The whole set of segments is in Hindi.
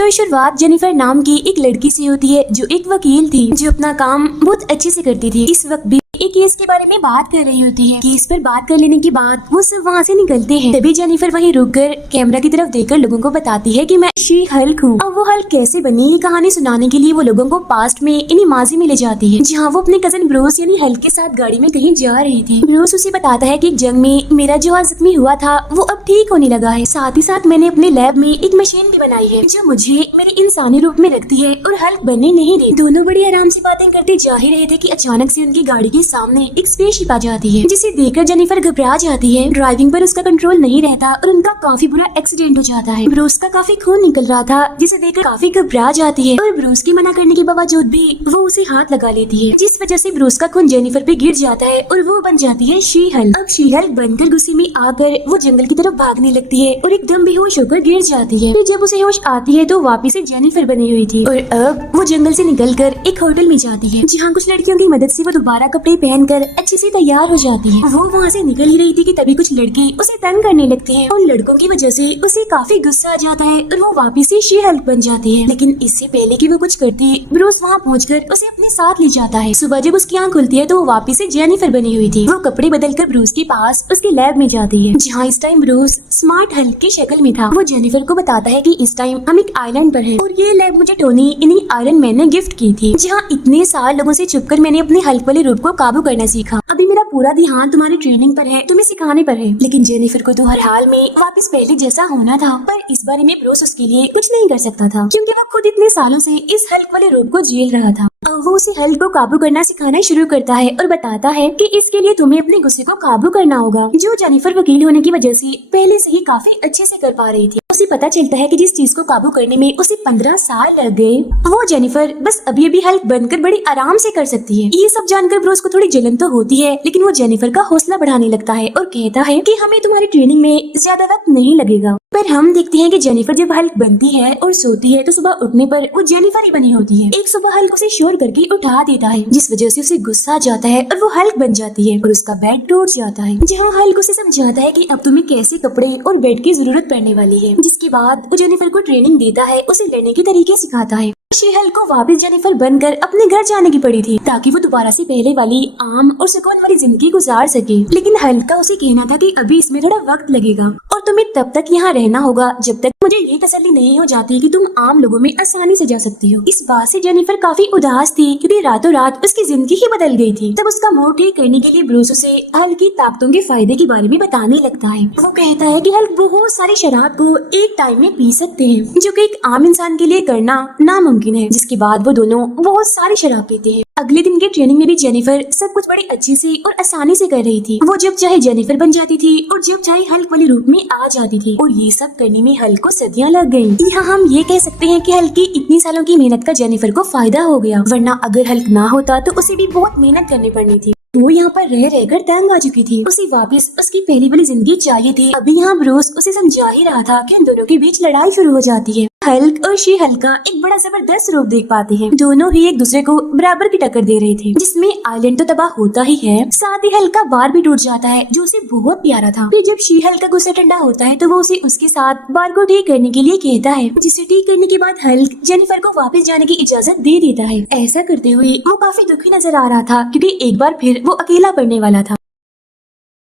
तो शुरुआत जेनिफर नाम की एक लड़की से होती है जो एक वकील थी जो अपना काम बहुत अच्छे से करती थी। इस वक्त भी एक केस के बारे में बात कर रही होती है। केस पर बात कर लेने के बाद वो सब वहाँ से निकलते हैं। तभी जेनिफर वहीं रुककर कैमरा की तरफ देखकर लोगों को बताती है कि मैं शी हल्क हूँ। अब वो हल्क कैसे बनी ये कहानी सुनाने के लिए वो लोगों को पास्ट में यानी माजी में ले जाती है, जहाँ वो अपने कजन ब्रूस यानी हल्क के साथ गाड़ी में कहीं जा रही थी। ब्रूस उसे बताता है कि जंग में मेरा जो हाथ जख्मी हुआ था वो अब ठीक होने लगा है। साथ ही साथ मैंने अपने लैब में एक मशीन भी बनाई है जो मुझे मेरे इंसानी रूप में रखती है और हल्क बनने नहीं देती। दोनों बड़ी आराम से बातें करते जा ही रहे थे कि अचानक से उनकी गाड़ी के सामने एक स्पेसशिप आ जाती है, जिसे देखकर जेनिफर घबरा जाती है। ड्राइविंग पर उसका कंट्रोल नहीं रहता और उनका काफी बुरा एक्सीडेंट हो जाता है। ब्रूस का काफी खून निकल रहा था जिसे देखकर काफी घबरा जाती है और ब्रूस की मना करने के बावजूद भी वो उसे हाथ लगा लेती है, जिस वजह से ब्रूस का खून जेनिफर पे गिर जाता है और वो बन जाती है शी हल्क। अब शी हल्क बनकर गुस्से में आकर वो जंगल की तरफ भागने लगती है और एकदम बेहोश होकर गिर जाती है। फिर जब उसे होश आती है तो वापिस से जेनिफर बनी हुई थी और अब वो जंगल से निकलकर एक होटल में जाती है, जहाँ कुछ लड़कियों की मदद से वो दोबारा कपड़े पहनकर अच्छे से तैयार हो जाती है। वो वहाँ से निकल ही रही थी कि तभी कुछ लड़के उसे तंग करने लगते हैं और लड़कों की वजह से उसे काफी गुस्सा आ जाता है और वो वापिस से शी हल्क बन जाती है। लेकिन इससे पहले कि वो कुछ करती ब्रूस वहाँ पहुंचकर उसे अपने साथ ले जाता है। सुबह जब उसकी आँख खुलती है तो वो वापिस से जेनिफर बनी हुई थी। वो कपड़े बदलकर ब्रूस के पास उसके लैब में जाती है, जहाँ इस टाइम ब्रूस स्मार्ट हल्क की शक्ल में था। वो जेनिफर को बताता है कि इस टाइम हम एक आइलैंड पर हैं और ये लैब मुझे टोनी यानी आयरन मैन ने गिफ्ट की थी, जहाँ इतने साल लोगों से छुपकर मैंने अपने हल्क वाले रूप को काबू करना सीखा। अभी मेरा पूरा ध्यान तुम्हारी ट्रेनिंग पर है, तुम्हें सिखाने पर है। लेकिन जेनिफर को तो हर हाल में वापस पहले जैसा होना था, पर इस बारे में ब्रूस उसके लिए कुछ नहीं कर सकता था क्योंकि वो खुद इतने सालों से इस हल्क वाले रूप को झेल रहा था। वो उसे हल्क को काबू करना सिखाना शुरू करता है और बताता है कि इसके लिए तुम्हें अपने गुस्से को काबू करना होगा, जो जेनिफर वकील होने की वजह से पहले से ही काफी अच्छे से कर पा रही थी। उसे पता चलता है कि जिस चीज को काबू करने में उसे 15 साल लग गए, वो जेनिफर बस अभी अभी हल्क बनकर बड़ी आराम से कर सकती है। ये सब जानकर ब्रूस को थोड़ी जलन तो होती है, लेकिन वो जेनिफर का हौसला बढ़ाने लगता है और कहता है कि हमें तुम्हारी ट्रेनिंग में ज्यादा वक्त नहीं लगेगा। पर हम देखते हैं कि जेनिफर जब हल्क बनती है और सोती है तो सुबह उठने पर वो जेनिफर ही बनी होती है। एक सुबह हल्क उसे शोर करके उठा देता है, जिस वजह से उसे गुस्सा आ जाता है और वो हल्क बन जाती है और उसका बेड टूट जाता है, जहाँ हल्क उसे समझाता है कि अब तुम्हें कैसे कपड़े और बेड की जरूरत पड़ने वाली है। जिसके बाद वो जेनिफर को ट्रेनिंग देता है, उसे लड़ने के तरीके सिखाता है। शी हल्क को वापस जेनिफर बनकर अपने घर जाने की पड़ी थी ताकि वो दोबारा से पहले वाली आम और सुकून वाली जिंदगी गुजार सके। लेकिन हल्क का उसे कहना था कि अभी इसमें थोड़ा वक्त लगेगा और तुम्हें तब तक यहाँ रहना होगा जब तक मुझे ये तसल्ली नहीं हो जाती कि तुम आम लोगों में आसानी से जा सकती हो। इस बात से जेनिफर काफी उदास थी क्योंकि रातों रात उसकी जिंदगी ही बदल गई थी। तब उसका मूड ठीक करने के लिए ब्रूस उसे हल्क की ताकतों के फायदे के बारे में बताने लगता है। वो कहता है कि हल्क बहुत सारी शराब को एक टाइम में पी सकते हैं, जो कि एक आम इंसान के लिए करना नामुमकिन है। जिसके बाद वो दोनों बहुत सारी शराब पीते हैं। अगले दिन के ट्रेनिंग में भी जेनिफर सब कुछ बड़ी अच्छी से और आसानी से कर रही थी। वो जब चाहे जेनिफर बन जाती थी और जब चाहे हल्क वाले रूप में आ जाती थी और ये सब करने में हल्क को सदियां लग गईं। यहाँ हम ये कह सकते हैं कि हल्क की इतनी सालों की मेहनत का जेनिफर को फायदा हो गया, वरना अगर हल्क ना होता तो उसे भी बहुत मेहनत करनी पड़नी थी। वो यहाँ पर रह रहकर तंग आ चुकी थी। उसे वापस उसकी पहली वाली जिंदगी चाहिए थी। अभी यहाँ ब्रूस उसे समझा ही रहा था कि उन दोनों के बीच लड़ाई शुरू हो जाती है। हल्क और शी हल्क का एक बड़ा जबरदस्त रूप देख पाते हैं। दोनों ही एक दूसरे को बराबर की टक्कर दे रहे थे, जिसमें आइलैंड तो तबाह होता ही है, साथ ही हल्क का बार भी टूट जाता है जो उसे बहुत प्यारा था। फिर जब शी हल्क का गुस्सा ठंडा होता है तो वो उसे उसके साथ बार को ठीक करने के लिए कहता है, जिसे ठीक करने के बाद हल्क जेनिफर को वापस जाने की इजाजत दे देता है। ऐसा करते हुए वो काफी दुखी नजर आ रहा था क्योंकि एक बार फिर वो अकेला पड़ने वाला था।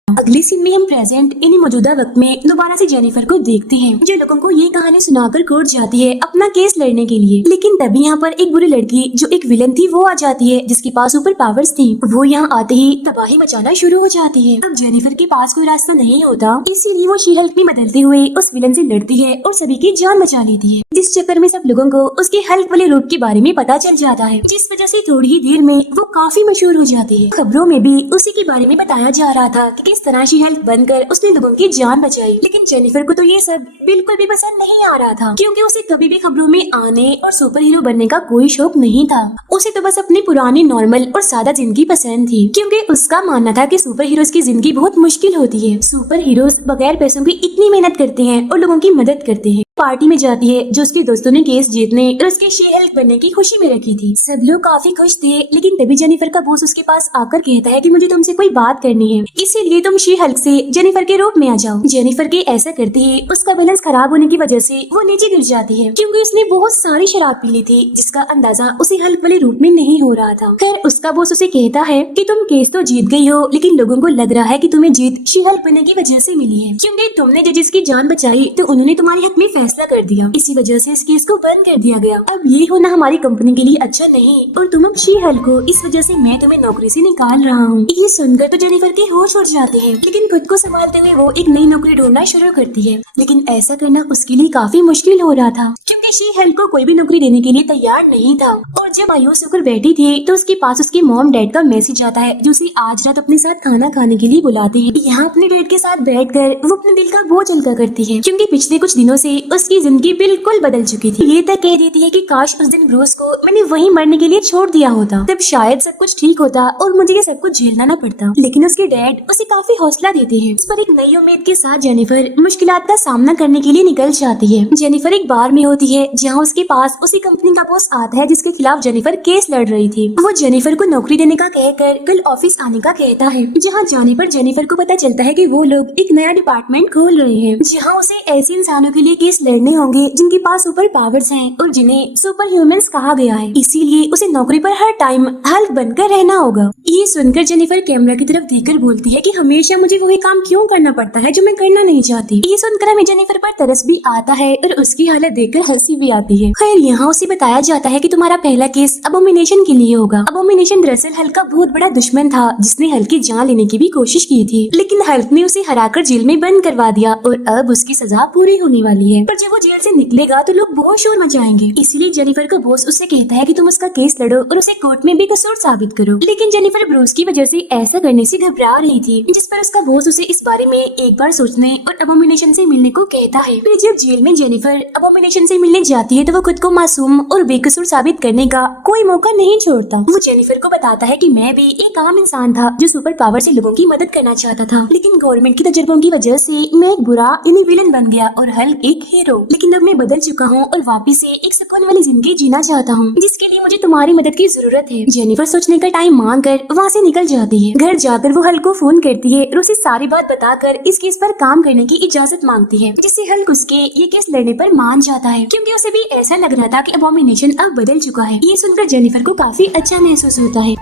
अगले सीन में हम प्रेजेंट इन्हीं मौजूदा वक्त में दोबारा से जेनिफर को देखते हैं, जो लोगों को ये कहानी सुनाकर कोर्ट जाती है अपना केस लड़ने के लिए। लेकिन तभी यहाँ पर एक बुरी लड़की जो एक विलन थी वो आ जाती है, जिसके पास सुपर पावर्स थी। वो यहाँ आते ही तबाही मचाना शुरू हो जाती है। अब जेनिफर के पास कोई रास्ता नहीं होता, इसीलिए वो शी हल्क में बदलते हुए उस विलन से लड़ती है और सभी की जान बचा लेती है। इस चक्कर में सब लोगों को उसके हल्क वाले रूप के बारे में पता चल जाता है, जिस वजह से थोड़ी ही देर में वो काफी मशहूर हो जाती है। खबरों में भी उसी के बारे में बताया जा रहा था कि किस तरह शी हल्क बनकर उसने लोगों की जान बचाई। लेकिन जेनिफर को तो ये सब बिल्कुल भी पसंद नहीं आ रहा था, क्योंकि उसे कभी भी खबरों में आने और सुपर हीरो बनने का कोई शौक नहीं था। उसे तो बस अपनी पुरानी नॉर्मल और सादा जिंदगी पसंद थी, क्योंकि उसका मानना था कि सुपर हीरोज की जिंदगी बहुत मुश्किल होती है। सुपर हीरोज बगैर पैसों के इतनी मेहनत करते हैं और लोगों की मदद करते हैं। पार्टी में जाती है जो उसके दोस्तों ने केस जीतने और उसके शी हल्क बनने की खुशी में रखी थी। सब लोग काफी खुश थे, लेकिन तभी जेनिफर का बॉस उसके पास आकर कहता है कि मुझे तुमसे कोई बात करनी है, इसीलिए तुम शी हल्क से जेनिफर के रूप में आ जाओ। जेनिफर के ऐसा करते ही उसका बैलेंस खराब होने की वजह से वो नीचे गिर जाती है, क्योंकि उसने बहुत सारी शराब पी ली थी, जिसका अंदाजा उसे हल्क वाले रूप में नहीं हो रहा था। खैर उसका बॉस उसे कहता है कि तुम केस तो जीत गई हो, लेकिन लोगों को लग रहा है कि तुम्हें जीत शी हल्क बनने की वजह से मिली है, क्योंकि तुमने जजेस की जान बचाई तो उन्होंने तुम्हारे हक में फैसला कर दिया। इसी वजह से इस केस को बंद कर दिया गया। अब ये होना हमारी कंपनी के लिए अच्छा नहीं, और तुम अब शी हल्क हो, इस वजह से मैं तुम्हें नौकरी से निकाल रहा हूँ। ये सुनकर तो जेनिफर के होश उड़ जाते हैं, लेकिन खुद को संभालते हुए वो एक नई नौकरी ढूंढना शुरू करती है। लेकिन ऐसा करना उसके लिए काफी मुश्किल हो रहा था, क्योंकि शी हल्क को कोई भी नौकरी देने के लिए तैयार नहीं था। और जब मायूस होकर बैठी थी तो उसके पास उसके मॉम डैड का मैसेज आता है, जो उसे आज रात अपने साथ खाना खाने के लिए बुलाते हैं। यहाँ अपने डैड के साथ बैठकर वो अपने दिल का बोझ हल्का करती है, क्योंकि पिछले कुछ दिनों से उसकी जिंदगी बिल्कुल बदल चुकी थी। ये तक कह देती है कि काश उस दिन ब्रूस को मैंने वहीं मरने के लिए छोड़ दिया होता, तब शायद सब कुछ ठीक होता और मुझे ये सब कुछ झेलना न पड़ता। लेकिन उसके डैड उसे काफी हौसला देते हैं। इस पर एक नई उम्मीद के साथ जेनिफर मुश्किलात का सामना करने के लिए निकल जाती है। जेनिफर एक बार में होती है जहाँ उसके पास उसी कंपनी का बॉस आता है जिसके खिलाफ जेनिफर केस लड़ रही थी। वो जेनिफर को नौकरी देने का कहकर कल ऑफिस आने का कहता है, जहाँ जाने पर जेनिफर को पता चलता है कि वो लोग एक नया डिपार्टमेंट खोल रहे हैं, जहाँ उसे ऐसे इंसानों के लिए केस लड़ने होंगे जिनके पास सुपर पावर्स हैं और जिन्हें सुपर ह्यूमंस कहा गया है। इसीलिए उसे नौकरी पर हर टाइम हल्क बनकर रहना होगा। ये सुनकर जेनिफर कैमरा की तरफ देखकर बोलती है कि हमेशा मुझे वही काम क्यों करना पड़ता है जो मैं करना नहीं चाहती। ये सुनकर हमें जेनिफर पर तरस भी आता है और उसकी हालत देखकर हंसी भी आती है। खैर यहाँ उसे बताया जाता है कि तुम्हारा पहला केस अबोमिनेशन के लिए होगा। अबोमिनेशन दरअसल हल्क का बहुत बड़ा दुश्मन था, जिसने हल्क की जान लेने की भी कोशिश की थी, लेकिन हल्क ने उसे हराकर जेल में बंद करवा दिया और अब उसकी सजा पूरी होने वाली है। पर जब वो जेल से निकलेगा तो लोग बहुत शोर मचाएंगे। इसीलिए जेनिफर का बॉस उससे कहता है कि तुम उसका केस लड़ो और उसे कोर्ट में बेकसूर साबित करो। लेकिन जेनिफर ब्रूस की वजह से ऐसा करने से घबरा रही थी, जिस पर उसका बॉस उसे इस बारे में एक बार सोचने और अबोमिनेशन से मिलने को कहता है। फिर जब जेल में जेनिफर अबोमिनेशन से मिलने जाती है तो वो खुद को मासूम और बेकसूर साबित करने का कोई मौका नहीं छोड़ता। वो जेनिफर को बताता है कि मैं भी एक आम इंसान था जो सुपर पावर से लोगों की मदद करना चाहता था, लेकिन गवर्नमेंट की तजुर्बों की वजह से मैं एक बुरा यानी विलन बन गया और हल्क एक हीरो। लेकिन अब मैं बदल चुका हूँ और वापिस से एक सुकून वाली जिंदगी जीना चाहता हूँ, जिसके लिए मुझे तुम्हारी मदद की जरूरत है। जेनिफर सोचने का टाइम मांग कर वहाँ से निकल जाती है। घर जाकर वो हल्क को फोन करती है और उसे सारी बात बताकर इस केस पर काम करने की इजाजत मांगती है, जिससे हल्क उसके ये केस लड़ने पर मान जाता है, क्योंकि उसे भी ऐसा लग रहा था कि अबोमिनेशन अब बदल चुका है। ये सुनकर जेनिफर को काफी अच्छा महसूस होता है।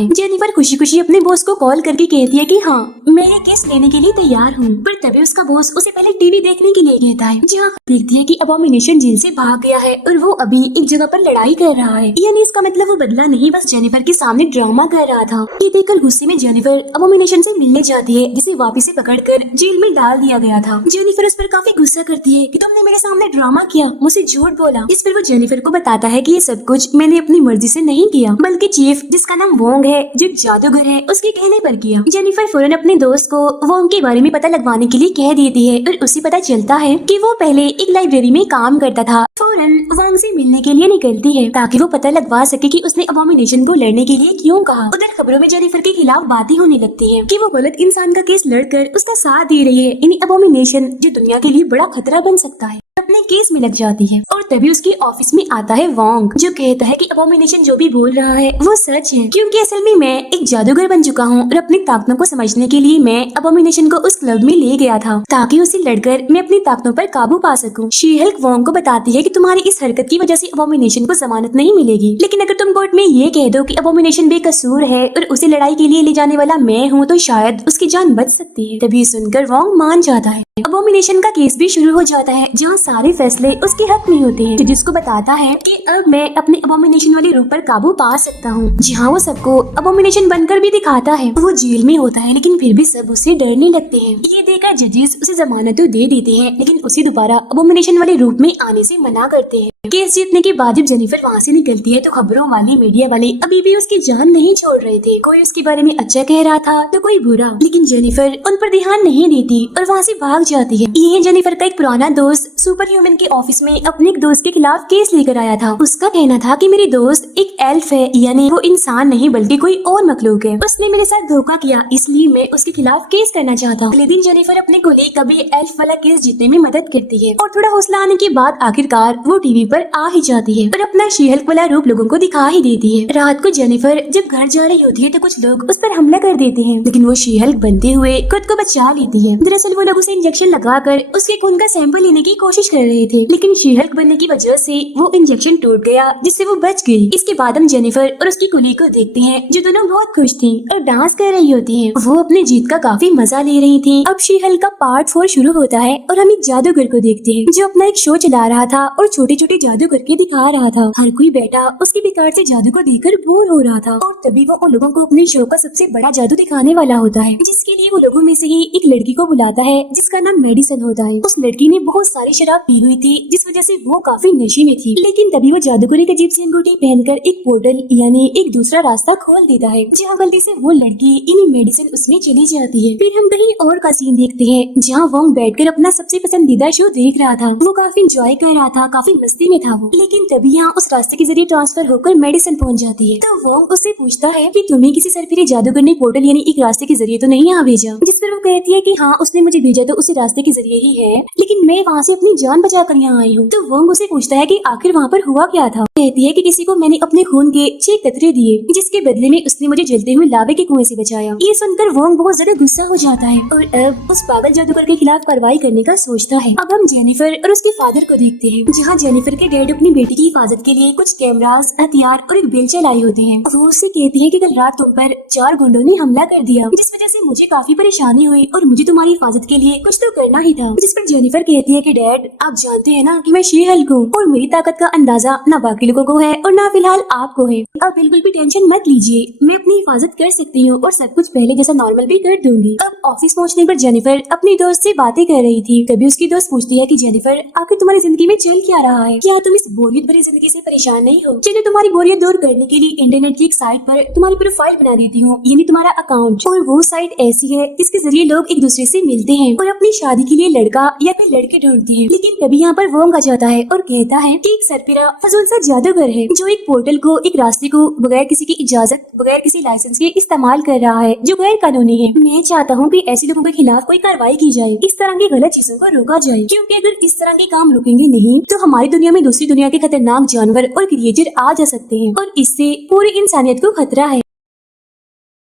जेनिफर खुशी खुशी अपने बॉस को कॉल करके कहती है कि हाँ मैं ये केस लेने के लिए तैयार हूँ। पर तभी उसका बॉस उसे पहले टीवी देखने के लिए कहता है, जहाँ देखती है कि अबोमिनेशन जेल से भाग गया है और वो अभी एक जगह पर लड़ाई कर रहा है। यानी इसका मतलब वो बदला नहीं, बस जेनिफर के सामने ड्रामा कर रहा था। ये देखकर गुस्से में जेनिफर अबोमिनेशन से मिलने जाती है, जिसे वापिस से पकड़कर जेल में डाल दिया गया था। जेनिफर उस पर काफी गुस्सा करती है कि तुमने मेरे सामने ड्रामा किया, मुझसे झूठ बोला। इस पर वो जेनिफर को बताता है कि ये सब कुछ मैंने अपनी मर्जी से नहीं किया, बल्कि चीफ जिसका नाम वोंग है जो जादूगर है उसके कहने पर किया। जेनिफर फौरन अपने दोस्त को वोंग के बारे में पता लगवाने के लिए कह देती है और उसे पता चलता है कि वो पहले एक लाइब्रेरी में काम करता था। फौरन वोंग से मिलने के लिए निकलती है ताकि वो पता लगवा सके कि उसने अबोमिनेशन को लड़ने के लिए क्यों कहा। उधर खबरों में जेनिफर के खिलाफ बातें होने लगती है कि वो गलत इंसान का केस लड़कर उसका साथ दे रही है, यानी अबोमिनेशन जो दुनिया के लिए बड़ा खतरा बन सकता है। अपने केस में लग जाती है और तभी उसके ऑफिस में आता है वोंग, जो कहता है कि अबोमिनेशन जो भी बोल रहा है वो सच है, क्योंकि असल में मैं एक जादूगर बन चुका हूँ और अपनी ताकतों को समझने के लिए मैं अबोमिनेशन को उस क्लब में ले गया था ताकि उसे लड़कर मैं अपनी ताकतों पर काबू पा सकूं। शी हल्क वोंग को बताती है कि तुम्हारी इस हरकत की वजह से अबोमिनेशन को जमानत नहीं मिलेगी, लेकिन अगर तुम कोर्ट में ये कह दो कि अबोमिनेशन बेकसूर है और उसे लड़ाई के लिए ले जाने वाला मैं हूँ तो शायद उसकी जान बच सकती है। तभी सुनकर वोंग मान जाता है। अबोमिनेशन का केस भी शुरू हो जाता है, जहाँ सारे फैसले उसके हक में होते हैं, जिसको बताता है कि अब मैं अपने अबोमिनेशन वाले रूप पर काबू पा सकता हूँ, जहाँ वो सबको अबोमिनेशन बनकर भी दिखाता है। वो जेल में होता है लेकिन फिर भी सब उसे डरने लगते हैं। ये देखकर जजेस उसे जमानत तो दे देते हैं, लेकिन उसे दोबारा अबोमिनेशन वाले रूप में आने से मना करते हैं। केस जीतने के बाद जब जेनिफर वहाँ से निकलती है तो खबरों वाले मीडिया वाले अभी भी उसकी जान नहीं छोड़ रहे थे। कोई उसके बारे में अच्छा कह रहा था तो कोई बुरा, लेकिन जेनिफर उन पर ध्यान नहीं देती और वहाँ से भाग जाती है। ये जेनिफर का एक पुराना दोस्त सुपर ह्यूमन के ऑफिस में अपने एक दोस्त के खिलाफ केस लेकर आया था। उसका कहना था कि मेरी दोस्त एक एल्फ है, यानी वो इंसान नहीं बल्कि कोई और मखलूक है। उसने मेरे साथ धोखा किया, इसलिए मैं उसके खिलाफ केस करना चाहता हूँ। लेकिन जेनिफर अपने कोलीग का भी एल्फ वाला केस जीतने में मदद करती है और थोड़ा हौसला आने के बाद आखिरकार वो टीवी पर आ ही जाती है और अपना शी-हल्क वाला रूप लोगों को दिखा ही देती है। रात को जेनिफर जब घर जा रही होती है तो कुछ लोग उस पर हमला कर देते हैं, लेकिन वो शी-हल्क बनते हुए खुद को बचा लेती है। दरअसल वो लोग उसे इंजेक्शन लगाकर उसके खून का सैंपल लेने की कोशिश कर रहे थे, लेकिन शी-हल्क बनने की वजह से वो इंजेक्शन टूट गया जिससे वो बच गई। इसके बाद हम जेनिफर और उसकी कुलीग को देखते हैं जो दोनों बहुत खुश थी और डांस कर रही होती है। वो अपनी जीत का काफी मजा ले रही थी। अब शी-हल्क का पार्ट 4 शुरू होता है और हम एक जादूगर को देखते हैं जो अपना एक शो चला रहा था और छोटे छोटे जादू करके दिखा रहा था। हर कोई बैठा उसके बेकार से जादू को देखकर बोर हो रहा था और तभी वो उन लोगों को अपने शो का सबसे बड़ा जादू दिखाने वाला होता है, जिसके लिए वो लोगों में से ही एक लड़की को बुलाता है जिसका नाम मेडिसन होता है। उस लड़की ने बहुत सारी शराब पी हुई थी जिस वजह से वो काफी नशे में थी, लेकिन तभी वो जादूगर एक अजीब सी अंगूठी पहनकर एक पोर्टल यानी एक दूसरा रास्ता खोल देता है, जहाँ गलती से वो लड़की इन्हीं मेडिसिन उसमें चली जाती है। फिर हम कहीं और का सीन देखते हैं जहाँ वोंग बैठकर अपना सबसे पसंदीदा शो देख रहा था। वो काफी इंजॉय कर रहा था, काफी मस्ती में था वो, लेकिन तभी यहाँ उस रास्ते के जरिए ट्रांसफर होकर मेडिसिन पहुँच जाती है। तो वोंग उससे पूछता है कि तुम्हें किसी सरफिरे जादूगर ने पोर्टल यानी एक रास्ते के जरिए तो नहीं यहाँ भेजा, जिस पर वो कहती है कि हाँ उसने मुझे भेजा तो उस रास्ते के जरिए ही है, लेकिन मैं वहाँ से अपनी जान बचाकर यहाँ आई हूँ। तो वोंग उसे पूछता है कि आखिर वहाँ पर हुआ क्या था। कहती है कि किसी को मैंने अपने खून के 6 कतरे दिए जिसके बदले में उसने मुझे जलते हुए लावे के कुएं से बचाया। ये सुनकर वोंग बहुत ज्यादा गुस्सा हो जाता है और अब उस पागल जादूगर के खिलाफ कार्रवाई करने का सोचता है। अब हम जेनिफर और उसके फादर को देखते हैं जहाँ जेनिफर के डैड अपनी बेटी की हिफाजत के लिए कुछ कैमरास, हथियार और एक बेलचा लाए होते हैं। वो उससे कहती है कि कल रात तुम पर 4 गुंडों ने हमला कर दिया जिस वजह से मुझे काफी परेशानी हुई और मुझे तुम्हारी हिफाजत के लिए कुछ तो करना ही था। जिस पर जेनिफर कहती है कि डैड आप जानते हैं ना कि मैं शी-हल्क हूँ और मेरी ताकत का अंदाजा न बाकी लोगों को है और न फिलहाल आपको है। अब बिल्कुल भी टेंशन मत लीजिए, मैं अपनी हिफाजत कर सकती हूँ और सब कुछ पहले जैसा नॉर्मल भी कर दूंगी। अब ऑफिस पहुँचने पर जेनिफर अपनी दोस्त से बातें कर रही थी, तभी उसकी दोस्त पूछती है कि जेनिफर आखिर तुम्हारी जिंदगी में चल क्या रहा है, क्या तुम इस बोरियत भरी जिंदगी से परेशान नहीं हो? चलिए तुम्हारी बोरियत दूर करने के लिए इंटरनेट की एक साइट पर तुम्हारी प्रोफाइल बना देती हूँ, यानी तुम्हारा अकाउंट। और वो साइट ऐसी है जिसके जरिए लोग एक दूसरे से मिलते हैं और अपनी शादी के लिए लड़का या फिर लड़के ढूंढते हैं। लेकिन तभी यहाँ पर वोंग आ जाता है और कहता है कि एक सरपिरा फजूल सा जादूगर है जो एक पोर्टल को, एक रास्ते को बगैर किसी की इजाजत, बगैर किसी लाइसेंस के इस्तेमाल कर रहा है जो गैर कानूनी है। मैं चाहता हूँ कि ऐसे लोगों के खिलाफ कोई कार्रवाई की जाए, इस तरह की गलत चीजों को रोका जाए, क्योंकि अगर इस तरह के काम रुकेंगे नहीं तो हमारी दुनिया में दूसरी दुनिया के खतरनाक जानवर और क्रिएचर आ जा सकते हैं और इससे पूरी इंसानियत को खतरा है।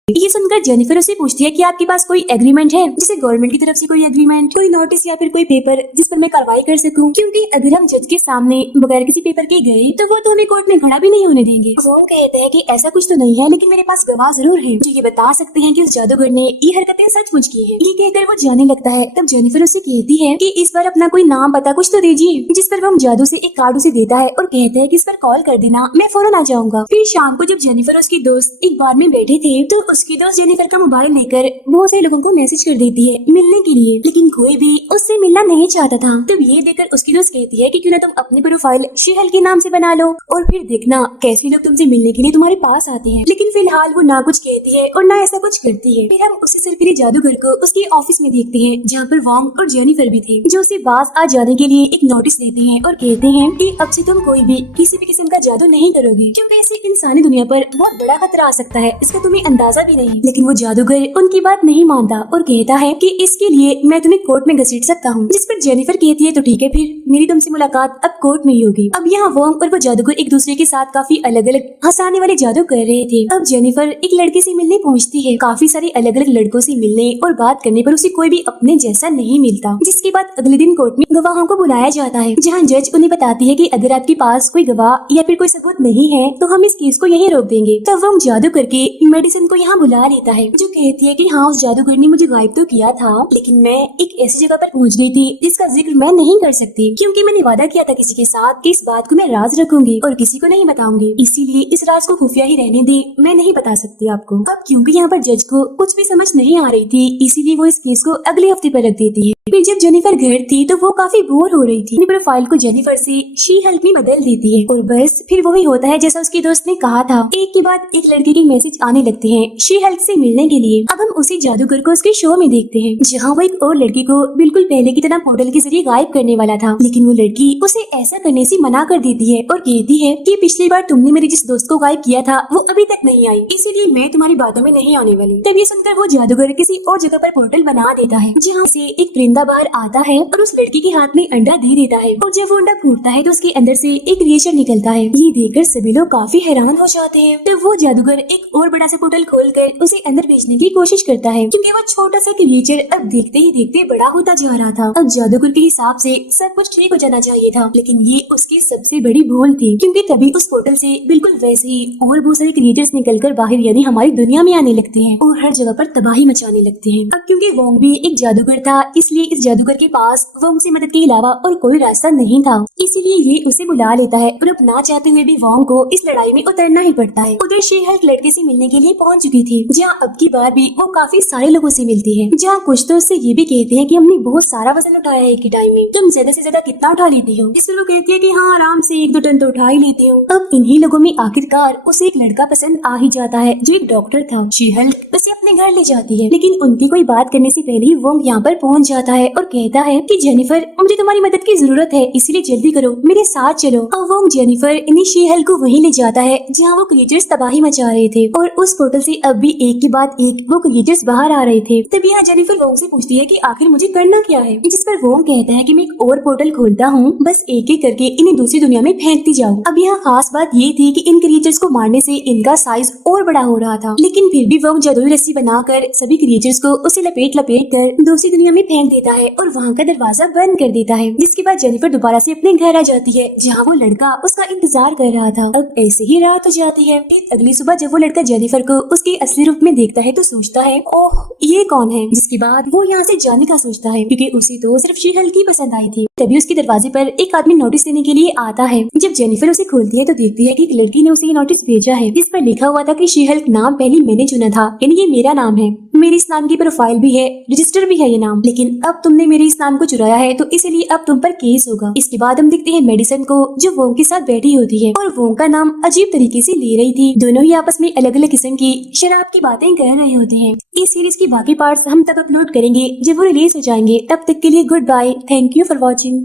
ये सुनकर जेनिफर उसे पूछती है कि आपके पास कोई एग्रीमेंट है, जैसे गवर्नमेंट की तरफ से कोई एग्रीमेंट, कोई नोटिस या फिर कोई पेपर जिस पर मैं कार्रवाई कर सकूं, क्योंकि अगर हम जज के सामने बगैर किसी पेपर के गए तो वो तो हमें कोर्ट में खड़ा भी नहीं होने देंगे। वो कहते हैं कि ऐसा कुछ तो नहीं है, लेकिन मेरे पास गवाह जरूर है जो ये बता सकते हैं कि उस जादूगर ने ये हरकतें सचमुच की है। ये कहकर वो जाने लगता है। तब जेनिफर उसे कहती है कि इस बार अपना कोई नाम पता कुछ तो दीजिए, जिस पर वो जादू से एक कार्ड उसे देता है और कहता है कि इस पर कॉल कर देना, मैं फौरन आ जाऊंगा। फिर शाम को जब जेनिफर और उसकी दोस्त एक बार में बैठे थे तो उसकी दोस्त जेनिफर का मोबाइल लेकर बहुत से लोगों को मैसेज कर देती है मिलने के लिए, लेकिन कोई भी उससे मिलना नहीं चाहता था। तब ये देखकर उसकी दोस्त कहती है कि क्यों ना तुम अपनी प्रोफाइल शी-हल्क के नाम से बना लो और फिर देखना कैसे लोग तुमसे मिलने के लिए तुम्हारे पास आते हैं। लेकिन फिलहाल वो ना कुछ कहती है और ना ऐसा कुछ करती है। फिर हम उसी सरफिरे जादूगर को उसके ऑफिस में देखते हैं जहाँ पर वोंग और जेनिफर भी थे, जो उसे बाज आ जाने के लिए एक नोटिस देते हैं और कहते हैं कि अब से तुम कोई भी किसी भी किस्म का जादू नहीं करोगे, क्योंकि इसे इंसानी दुनिया पर बहुत बड़ा खतरा आ सकता है, इसका तुम्हें अंदाजा भी नहीं। लेकिन वो जादूगर उनकी बात नहीं मानता और कहता है कि इसके लिए मैं तुम्हें कोर्ट में घसीट सकता हूँ। जिस पर जेनिफर कहती है तो ठीक है, फिर मेरी तुमसे मुलाकात अब कोर्ट में ही होगी। अब यहाँ वोंग और वो जादूगर एक दूसरे के साथ काफी अलग अलग हंसाने वाले जादू कर रहे थे। अब जेनिफर एक लड़के से मिलने पहुँचती है। काफी सारे अलग अलग लड़कों से मिलने और बात करने पर उसे कोई भी अपने जैसा नहीं मिलता, जिसके बाद अगले दिन कोर्ट में गवाहों को बुलाया जाता है, जहाँ जज उन्हें बताती है कि अगर आपके पास कोई गवाह या फिर कोई सबूत नहीं है तो हम इस केस को यहीं रोक देंगे। तब वो जादू करके मेडिसन को यहाँ बुला लेता है, जो कहती है कि हाँ, उस जादूगर ने मुझे गायब तो किया था, लेकिन मैं एक ऐसी जगह पर पहुँच गई थी जिसका जिक्र मैं नहीं कर सकती, क्योंकि मैंने वादा किया था किसी के साथ कि इस बात को मैं राज रखूंगी और किसी को नहीं बताऊंगी। इसीलिए इस राज को खुफिया ही रहने दे, मैं नहीं बता सकती आपको। अब क्योंकि यहाँ पर जज को कुछ भी समझ नहीं आ रही थी, इसीलिए वो इस केस को अगले हफ्ते पर रख देती है। फिर जब जेनिफर घर थी तो वो काफी बोर हो रही थी। अपनी प्रोफाइल को जेनिफर से शी हल्क में बदल देती है और बस फिर वही होता है जैसा उसकी दोस्त ने कहा था। एक के बाद एक लड़के के मैसेज आने लगते हैं शी हल्क से मिलने के लिए। अब हम उसी जादूगर को उसके शो में देखते हैं, जहाँ वो एक और लड़की को बिल्कुल पहले की तरह पोर्टल के जरिए गायब करने वाला था, लेकिन वो लड़की उसे ऐसा करने से मना कर देती है और कहती है कि पिछली बार तुमने मेरे जिस दोस्त को गायब किया था वो अभी तक नहीं आई, इसीलिए मैं तुम्हारी बातों में नहीं आने वाली। तब ये सुनकर वो जादूगर किसी और जगह पर पोर्टल बना देता है, जहाँ से एक परिंदा बाहर आता है और उस लड़की के हाथ में अंडा दे देता है, और जब वो अंडा फूटता है तो उसके अंदर से एक क्रिएचर निकलता है। ये देखकर सभी लोग काफी हैरान हो जाते हैं। तब वो जादूगर एक और बड़ा सा पोर्टल खोलकर उसे अंदर भेजने की कोशिश करता है, क्योंकि वो छोटा सा क्रिएचर अब देखते ही देखते बड़ा होता जा रहा था। अब जादूगर के हिसाब से सब कुछ ठीक हो जाना चाहिए था, लेकिन ये उसकी सबसे बड़ी भूल थी, क्योंकि तभी उस पोर्टल से बिल्कुल वैसे ही और बहुत सारे क्रिएचर्स निकलकर बाहर यानी हमारी दुनिया में आने लगते हैं और हर जगह पर तबाही मचाने लगते हैं। अब क्योंकि वोंग भी एक जादूगर था, इसलिए इस जादूगर के पास वोंग से मदद के अलावा और कोई रास्ता नहीं था, इसीलिए ये उसे बुला लेता है। और अब ना चाहते हुए भी वोंग को इस लड़ाई में उतरना ही पड़ता है। उधर शी हल्क लड़के से मिलने के लिए पहुंच चुकी थी, जहाँ अब की बार भी वो काफी सारे लोगों से मिलती है, जहाँ कुछ तो उससे ये भी कहते हैं कि हमने बहुत सारा वजन उठाया है एक ही टाइम में, तुम ज्यादा से ज्यादा कितना उठा लेती हो। इस पर वो कहती है कि हाँ, आराम से 1-2 टन तो उठा ही लेती हूँ। अब इन्हीं लोगों में आखिरकार उसे एक लड़का पसंद आ ही जाता है, जो एक डॉक्टर था। शी हल्क उसे अपने घर ले जाती है, लेकिन उनकी कोई बात करने से पहले ही वोंग यहाँ पर पहुँच जाता है और कहता है कि जेनिफर, मुझे तुम्हारी मदद की जरूरत है, इसीलिए जल्दी करो, मेरे साथ चलो। और वोंग जेनिफर इन्हीं शी हल्क को वहीं ले जाता है जहाँ वो क्रिएचर्स तबाही मचा रहे थे, और उस पोर्टल से अब भी एक के बाद एक वो क्रिएचर्स बाहर आ रहे थे। तब यहाँ जेनिफर वोंग से पूछती है कि आखिर मुझे करना क्या है, जिस पर वोंग कहता है कि मैं एक और पोर्टल खोलता हूँ, बस एक एक करके इन्हें दूसरी दुनिया में फेंकती जाओ। अब यहाँ खास बात ये थी कि इन क्रिएचर्स को मारने से इनका साइज और बड़ा हो रहा था, लेकिन फिर भी वोंग जादुई रस्सी बनाकर सभी क्रिएचर्स को उसे लपेट कर दूसरी दुनिया में फेंक देता है और वहाँ का दरवाजा बंद कर देता है। जिसके बाद जेनिफर दोबारा से अपने घर आ जाती है, जहाँ वो लड़का उसका इंतजार कर रहा था। अब ऐसे ही रात हो जाती है। फिर अगली सुबह जब वो लड़का जेनिफर को उसके असली रूप में देखता है तो सोचता है, ओह ये कौन है। जिसके बाद वो यहाँ से जाने का सोचता है, क्योंकि उसे तो सिर्फ शी हल्क ही पसंद आई थी। तभी उसके दरवाजे पर एक आदमी नोटिस देने के लिए आता है। जब जेनिफर उसे खोलती है तो देखती है कि एक लड़की ने उसे ये नोटिस भेजा है, जिस पर लिखा हुआ था कि शी हल्क नाम पहले मैंने चुना था, यानी ये मेरा नाम है, मेरी इस नाम की प्रोफाइल भी है, रजिस्टर भी है ये नाम, लेकिन अब तुमने मेरे इस नाम को चुराया है तो इसलिए अब तुम पर केस होगा। इसके बाद हम देखते हैं मेडिसन को, जो वोंग के साथ बैठी होती है और वोंग का नाम अजीब तरीके से ले रही थी। दोनों ही आपस में अलग अलग किस्म की शराब की बातें कर रहे होते हैं। इस सीरीज की बाकी पार्ट्स हम तब अपलोड करेंगे जब वो रिलीज हो जाएंगे। तब तक के लिए good bye, thank you for watching.